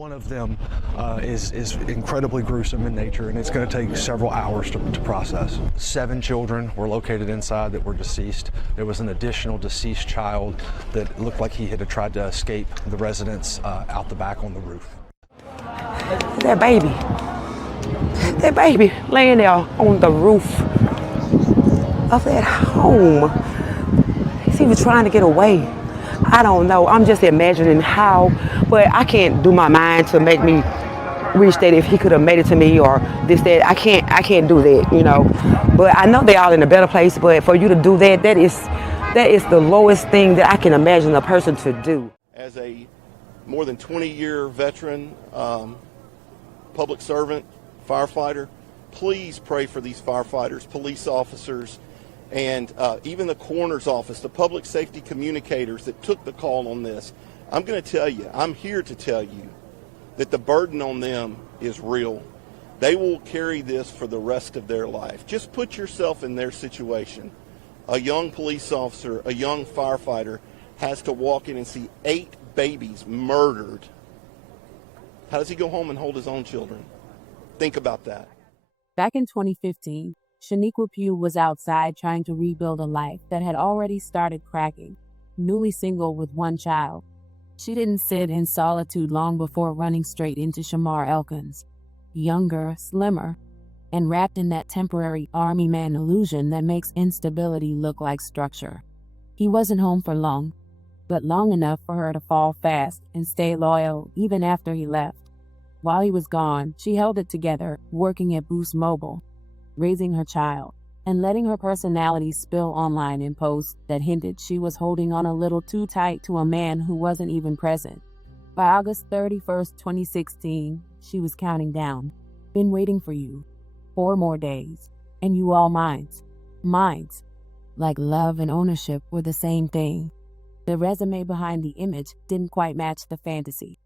One of them is incredibly gruesome in nature, and it's going to take several hours to process. 7 children were located inside that were deceased. There was an additional deceased child that looked like he had tried to escape the residence out the back on the roof. That baby laying there on the roof of that home. He was trying to get away. I don't know. I'm just imagining how, but I can't do my mind to make me reach that if he could have made it to me or this, that. I can't do that, you know. But I know they're all in a better place, but for you to do that, that is the lowest thing that I can imagine a person to do. As a more than 20-year veteran, public servant, firefighter, please pray for these firefighters, police officers, and even the coroner's office, the public safety communicators that took the call on this. I'm going to tell you, I'm here to tell you that the burden on them is real. They will carry this for the rest of their life. Just put yourself in their situation. A young police officer, a young firefighter has to walk in and see 8 babies murdered. How does he go home and hold his own children? Think about that. Back in 2015, Shaneiqua Pugh was outside trying to rebuild a life that had already started cracking, newly single with 1 child. She didn't sit in solitude long before running straight into Shamar Elkins, younger, slimmer, and wrapped in that temporary army man illusion that makes instability look like structure. He wasn't home for long, but long enough for her to fall fast and stay loyal even after he left. While he was gone, she held it together, working at Boost Mobile, raising her child, and letting her personality spill online in posts that hinted she was holding on a little too tight to a man who wasn't even present. By August 31st, 2016, she was counting down. Been waiting for you. 4 more days. And you all mines. Mines. Like love and ownership were the same thing. The resume behind the image didn't quite match the fantasy.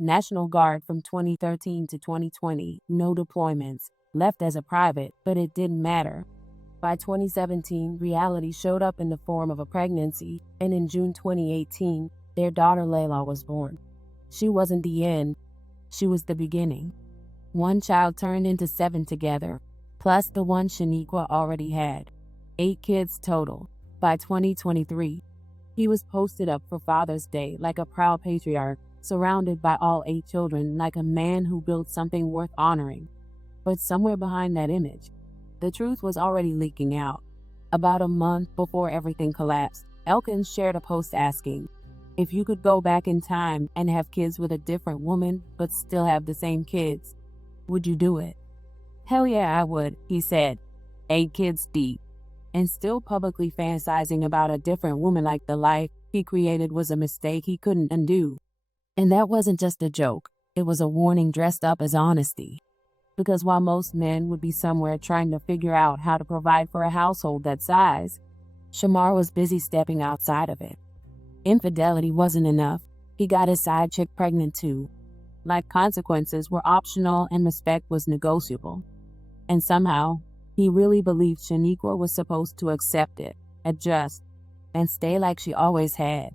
National Guard from 2013 to 2020, no deployments, left as a private, but it didn't matter. By 2017, reality showed up in the form of a pregnancy, and in June 2018, their daughter Layla was born. She wasn't the end, she was the beginning. 1 child turned into 7 together, plus the one Shaneiqua already had. 8 kids total. By 2023, he was posted up for Father's Day like a proud patriarch, surrounded by all 8 children like a man who built something worth honoring. But somewhere behind that image, the truth was already leaking out. About a month before everything collapsed, Elkins shared a post asking, if you could go back in time and have kids with a different woman but still have the same kids, would you do it? Hell yeah, I would, he said, 8 kids deep, and still publicly fantasizing about a different woman like the life he created was a mistake he couldn't undo. And that wasn't just a joke, it was a warning dressed up as honesty. Because while most men would be somewhere trying to figure out how to provide for a household that size, Shamar was busy stepping outside of it. Infidelity wasn't enough. He got his side chick pregnant too. Like consequences were optional and respect was negotiable. And somehow, he really believed Shaneiqua was supposed to accept it, adjust, and stay like she always had.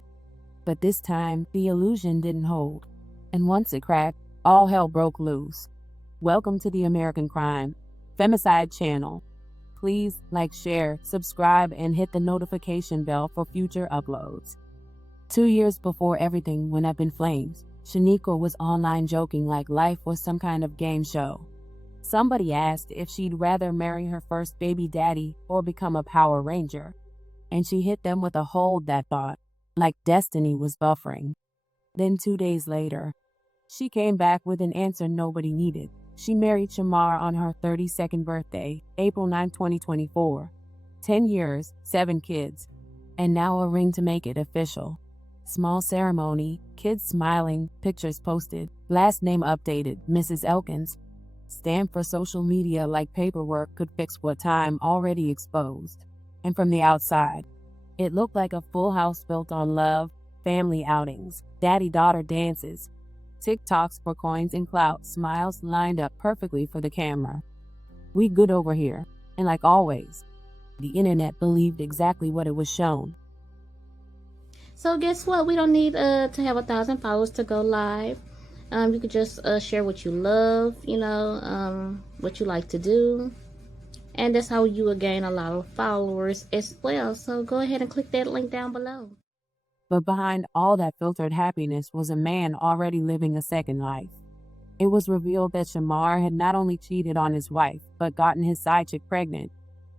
But this time, the illusion didn't hold. And once it cracked, all hell broke loose. Welcome to the American Crime Femicide channel. Please like, share, subscribe, and hit the notification bell for future uploads. 2 years before everything went up in flames, Shaneiqua was online joking like life was some kind of game show. Somebody asked if she'd rather marry her first baby daddy or become a Power Ranger, and she hit them with a hold that thought, like destiny was buffering. Then 2 days later, she came back with an answer nobody needed. She married Shamar on her 32nd birthday, April 9, 2024. 10 years, 7 kids, and now a ring to make it official. Small ceremony, kids smiling, pictures posted, last name updated, Mrs. Elkins. Stamped for social media like paperwork could fix what time already exposed. And from the outside, it looked like a full house built on love, family outings, daddy-daughter dances, TikToks for coins and clout, smiles lined up perfectly for the camera. We good over here, and like always, the internet believed exactly what it was shown. So guess what? We don't need to have 1,000 followers to go live. You could just share what you love, what you like to do. And that's how you will gain a lot of followers as well. So go ahead and click that link down below. But behind all that filtered happiness was a man already living a second life. It was revealed that Shamar had not only cheated on his wife, but gotten his side chick pregnant.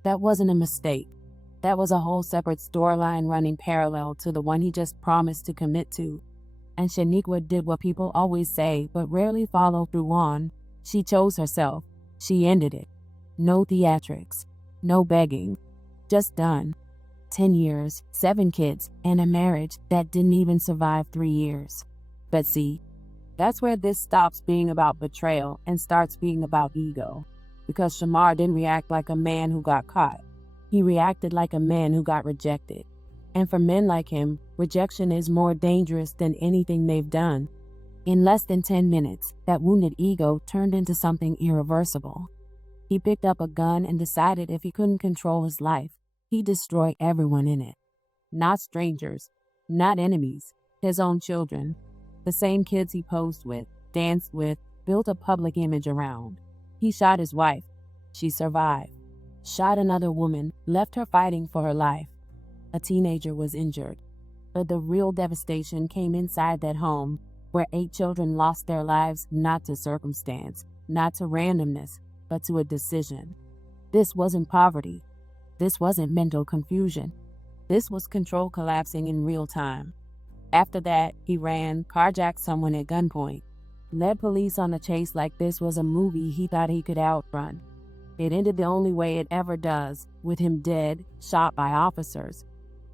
That wasn't a mistake. That was a whole separate storyline running parallel to the one he just promised to commit to. And Shaneiqua did what people always say, but rarely follow through on. She chose herself. She ended it. No theatrics. No begging. Just done. 10 years, 7 kids, and a marriage that didn't even survive 3 years. But see, that's where this stops being about betrayal and starts being about ego. Because Shamar didn't react like a man who got caught. He reacted like a man who got rejected. And for men like him, rejection is more dangerous than anything they've done. In less than 10 minutes, that wounded ego turned into something irreversible. He picked up a gun and decided if he couldn't control his life, he'd destroy everyone in it. Not strangers, not enemies, his own children. The same kids he posed with, danced with, built a public image around. He shot his wife. She survived. Shot another woman, left her fighting for her life. A teenager was injured. But the real devastation came inside that home, where 8 children lost their lives not to circumstance, not to randomness, but to a decision. This wasn't poverty. This wasn't mental confusion. This was control collapsing in real time. After that, he ran, carjacked someone at gunpoint, led police on a chase like this was a movie he thought he could outrun. It ended the only way it ever does, with him dead, shot by officers,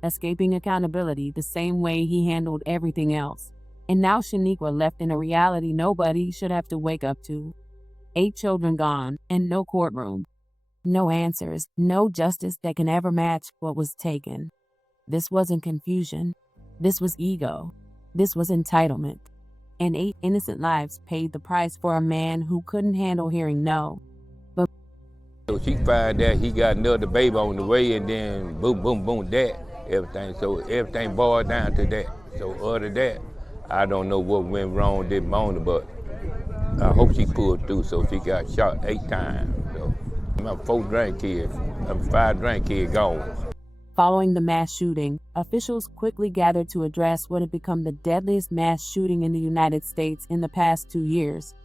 escaping accountability the same way he handled everything else. And now Shaneiqua left in a reality nobody should have to wake up to. 8 children gone, and no courtroom. No answers, no justice that can ever match what was taken. This wasn't confusion. This was ego. This was entitlement. And 8 innocent lives paid the price for a man who couldn't handle hearing no. So she found that he got another baby on the way, and then boom, boom, boom, that, everything. So everything boiled down to that. So other than that, I don't know what went wrong this morning, but I hope she pulled through. So she got shot 8 times. So my 5 grandkids gone. Following the mass shooting, officials quickly gathered to address what had become the deadliest mass shooting in the United States in the past 2 years.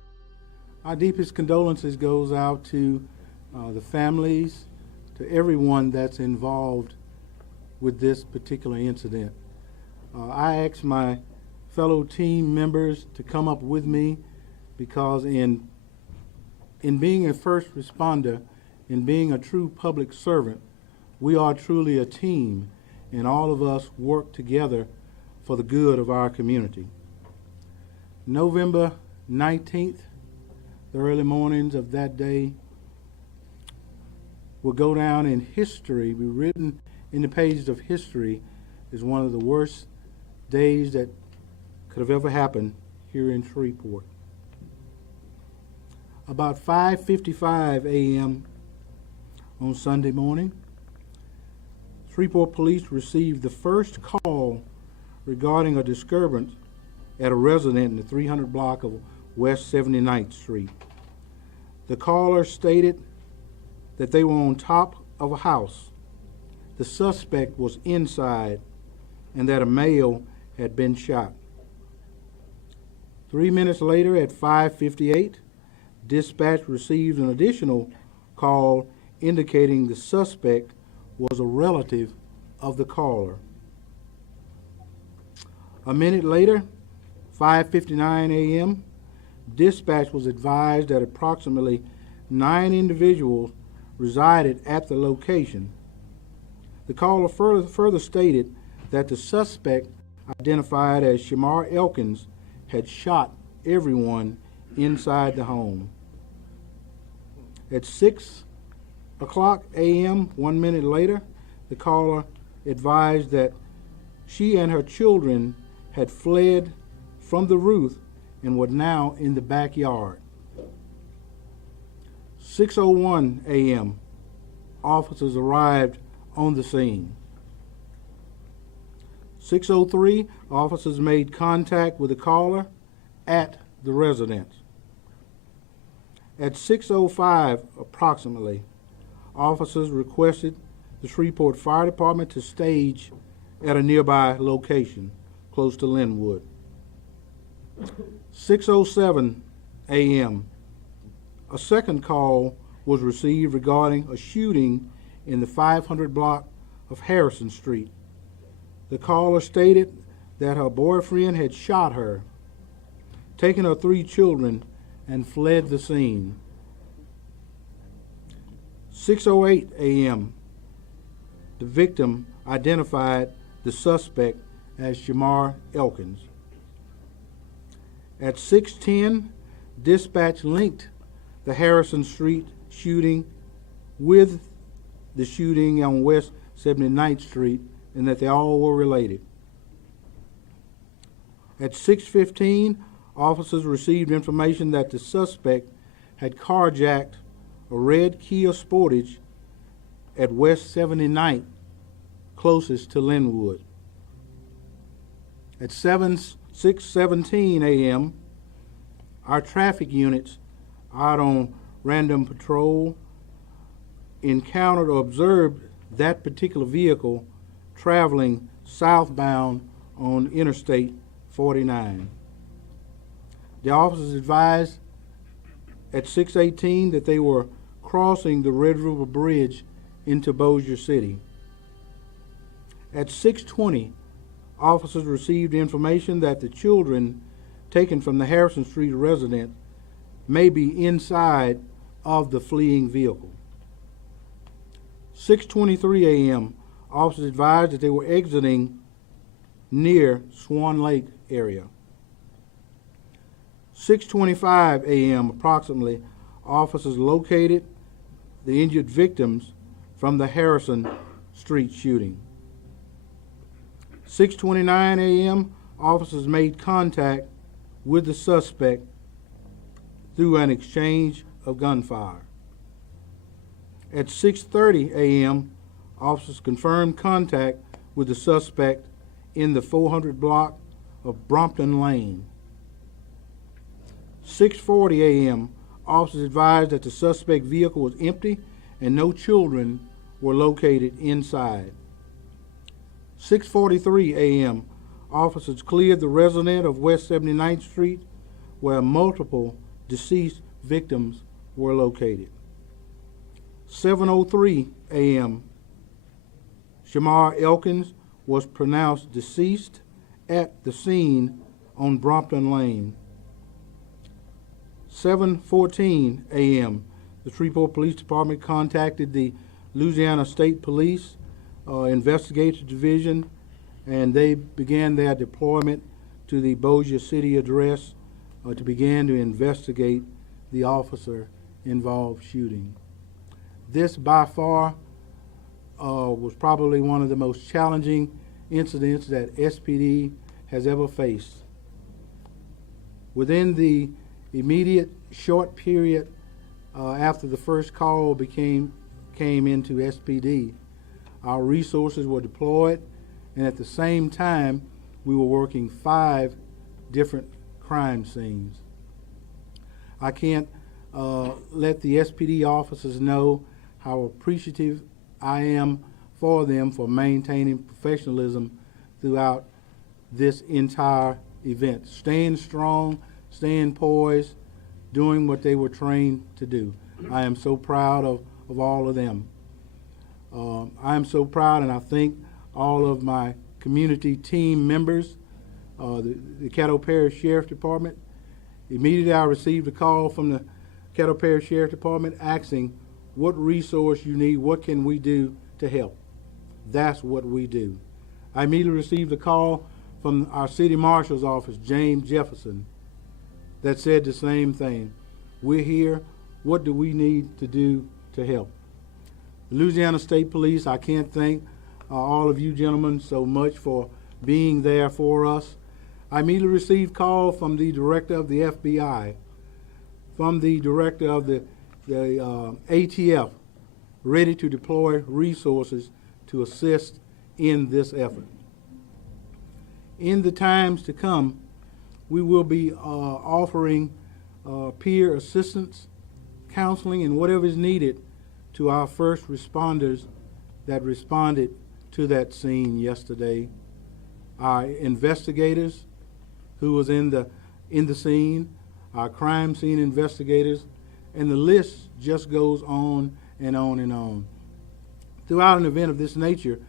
Our deepest condolences goes out to the families, to everyone that's involved with this particular incident. I asked my fellow team members to come up with me because in being a first responder, in being a true public servant, we are truly a team, and all of us work together for the good of our community. November 19th, the early mornings of that day, will go down in history, be written in the pages of history as one of the worst days that could have ever happened here in Shreveport. About 5:55 a.m. on Sunday morning, Shreveport police received the first call regarding a disturbance at a resident in the 300 block of West 79th Street. The caller stated that they were on top of a house. The suspect was inside and that a male had been shot. 3 minutes later at 5:58, dispatch received an additional call indicating the suspect was a relative of the caller. A minute later, 5:59 a.m., dispatch was advised that approximately 9 individuals resided at the location. The caller further stated that the suspect, identified as Shamar Elkins, had shot everyone inside the home. At 6:00 a.m., 1 minute later, the caller advised that she and her children had fled from the roof and were now in the backyard. 6:01 a.m., officers arrived on the scene. 6:03, officers made contact with the caller at the residence. At 6:05 approximately, officers requested the Shreveport Fire Department to stage at a nearby location close to Linwood. 6:07 a.m., a second call was received regarding a shooting in the 500 block of Harrison Street. The caller stated that her boyfriend had shot her, taken her 3 children, and fled the scene. 6:08 a.m., the victim identified the suspect as Shamar Elkins. At 6:10, dispatch linked the Harrison Street shooting with the shooting on West 79th Street and that they all were related. At 6:15, officers received information that the suspect had carjacked a red Kia Sportage at West 79th, closest to Linwood. At 6:17 a.m., our traffic units out on random patrol encountered or observed that particular vehicle traveling southbound on Interstate 49. The officers advised at 6:18 that they were crossing the Red River Bridge into Bossier City. At 6:20, officers received information that the children taken from the Harrison Street residence may be inside of the fleeing vehicle. 6:23 a.m., officers advised that they were exiting near Swan Lake area. 6:25 a.m. approximately, officers located the injured victims from the Harrison Street shooting. 6:29 a.m., officers made contact with the suspect through an exchange of gunfire. At 6:30 a.m., officers confirmed contact with the suspect in the 400 block of Brompton Lane. 6:40 a.m., officers advised that the suspect vehicle was empty and no children were located inside. 6:43 a.m., officers cleared the resident of West 79th Street where multiple deceased victims were located. 7:03 a.m., Shamar Elkins was pronounced deceased at the scene on Brompton Lane. 7:14 a.m., the Shreveport Police Department contacted the Louisiana State Police Investigative Division, and they began their deployment to the Bossier City address to begin to investigate the officer-involved shooting. This, by far, was probably one of the most challenging incidents that SPD has ever faced. Within the immediate short period after the first call came into SPD, our resources were deployed, and at the same time, we were working 5 different crime scenes. I can't let the SPD officers know how appreciative I am for them for maintaining professionalism throughout this entire event, staying strong, staying poised, doing what they were trained to do. I am so proud of all of them. I am so proud, and I thank all of my community team members, the Caddo Parish Sheriff Department. Immediately I received a call from the Caddo Parish Sheriff Department asking what resource you need, what can we do to help. That's what we do. I immediately received a call from our City Marshal's office, James Jefferson, that said the same thing. We're here. What do we need to do to help? Louisiana State Police, I can't thank all of you gentlemen so much for being there for us. I immediately received call from the director of the FBI, from the director of the ATF, ready to deploy resources to assist in this effort. In the times to come, We will be offering peer assistance, counseling, and whatever is needed to our first responders that responded to that scene yesterday. Our investigators who was in the scene, our crime scene investigators, and the list just goes on and on and on. Throughout an event of this nature,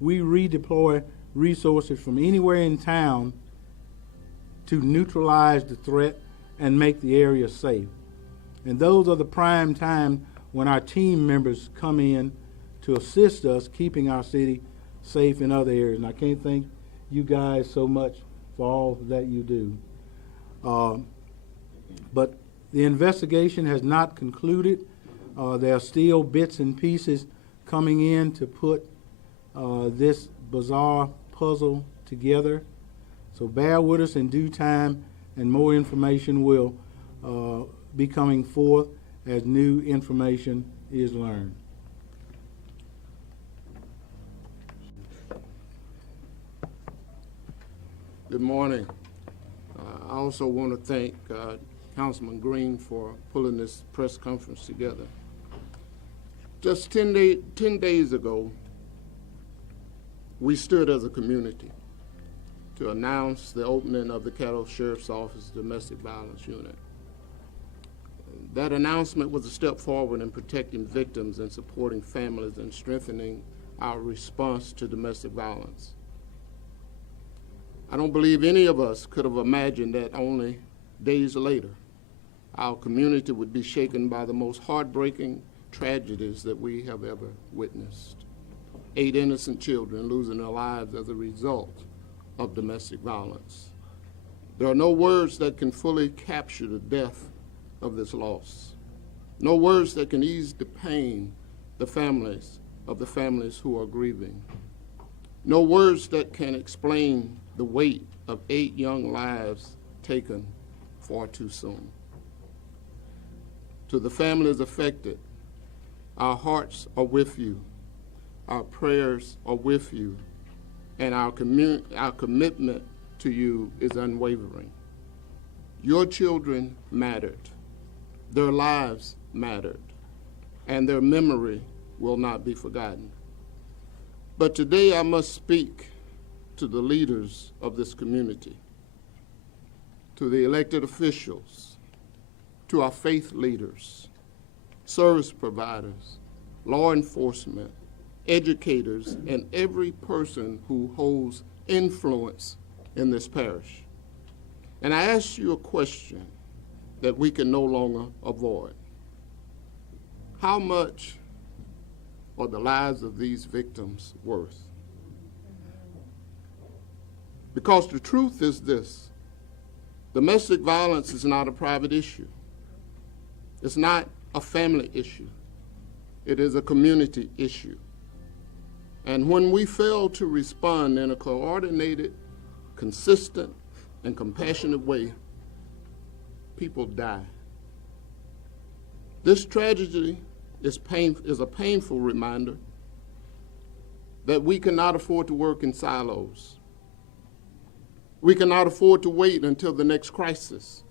we redeploy resources from anywhere in town to neutralize the threat and make the area safe. And those are the prime time when our team members come in to assist us keeping our city safe in other areas. And I can't thank you guys so much for all that you do. But the investigation has not concluded. There are still bits and pieces coming in to put this bizarre puzzle together. So bear with us in due time, and more information will be coming forth as new information is learned. Good morning. I also want to thank Councilman Green for pulling this press conference together. Just 10 days ago, we stood as a community to announce the opening of the Caddo Sheriff's Office Domestic Violence Unit. That announcement was a step forward in protecting victims and supporting families and strengthening our response to domestic violence. I don't believe any of us could have imagined that only days later, our community would be shaken by the most heartbreaking tragedies that we have ever witnessed. 8 innocent children losing their lives as a result of domestic violence. There are no words that can fully capture the depth of this loss. No words that can ease the pain of the families who are grieving. No words that can explain the weight of 8 young lives taken far too soon. To the families affected, our hearts are with you, our prayers are with you, and our commitment to you is unwavering. Your children mattered, their lives mattered, and their memory will not be forgotten. But today I must speak to the leaders of this community, to the elected officials, to our faith leaders, service providers, law enforcement, educators, and every person who holds influence in this parish. And I ask you a question that we can no longer avoid. How much are the lives of these victims worth? Because the truth is this: domestic violence is not a private issue. It's not a family issue. It is a community issue. And when we fail to respond in a coordinated, consistent, and compassionate way, people die. This tragedy is a painful reminder that we cannot afford to work in silos. We cannot afford to wait until the next crisis.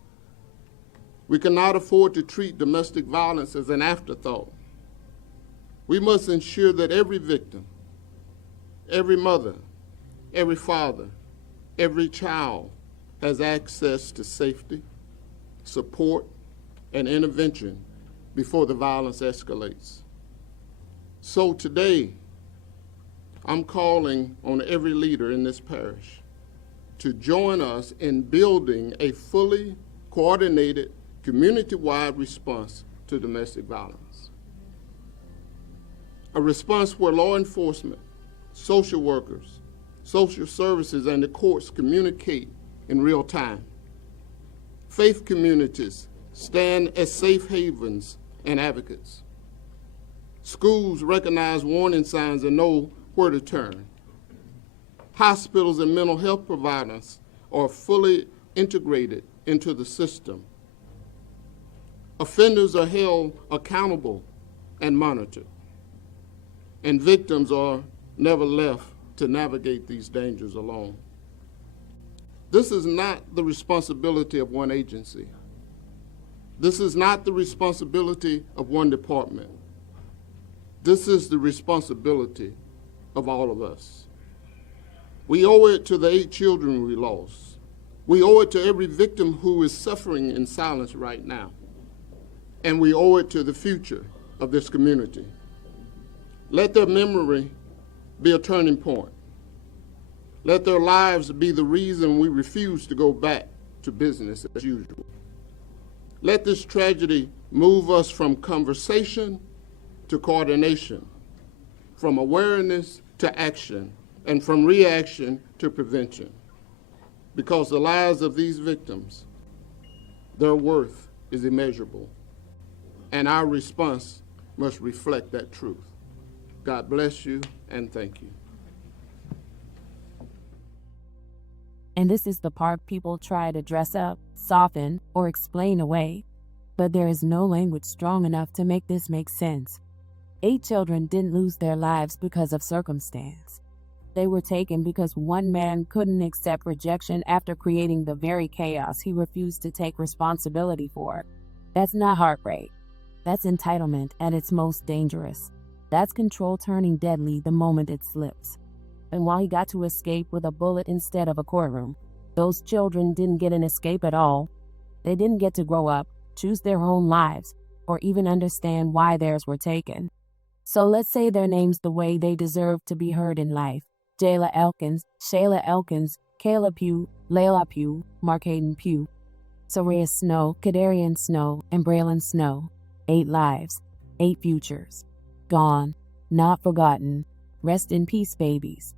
We cannot afford to treat domestic violence as an afterthought. We must ensure that every victim, every mother, every father, every child has access to safety, support, and intervention before the violence escalates. So today, I'm calling on every leader in this parish to join us in building a fully coordinated, community-wide response to domestic violence. A response where law enforcement, social workers, social services, and the courts communicate in real time. Faith communities stand as safe havens and advocates. Schools recognize warning signs and know where to turn. Hospitals and mental health providers are fully integrated into the system. Offenders are held accountable and monitored. And victims are never left to navigate these dangers alone. This is not the responsibility of one agency. This is not the responsibility of one department. This is the responsibility of all of us. We owe it to the 8 children we lost. We owe it to every victim who is suffering in silence right now. And we owe it to the future of this community. Let their memory be a turning point. Let their lives be the reason we refuse to go back to business as usual. Let this tragedy move us from conversation to coordination, from awareness to action, and from reaction to prevention. Because the lives of these victims, their worth is immeasurable, and our response must reflect that truth. God bless you, and thank you. And this is the part people try to dress up, soften, or explain away. But there is no language strong enough to make this make sense. 8 children didn't lose their lives because of circumstance. They were taken because one man couldn't accept rejection after creating the very chaos he refused to take responsibility for. That's not heartbreak. That's entitlement at its most dangerous. That's control turning deadly the moment it slips. And while he got to escape with a bullet instead of a courtroom, those children didn't get an escape at all. They didn't get to grow up, choose their own lives, or even understand why theirs were taken. So let's say their names the way they deserve to be heard in life. Jayla Elkins, Shayla Elkins, Kayla Pugh, Layla Pugh, Markaydon Pugh, Sariahh Snow, Khedarrion Snow, and Braylon Snow. 8 lives, 8 futures. Gone, not forgotten. Rest in peace, babies.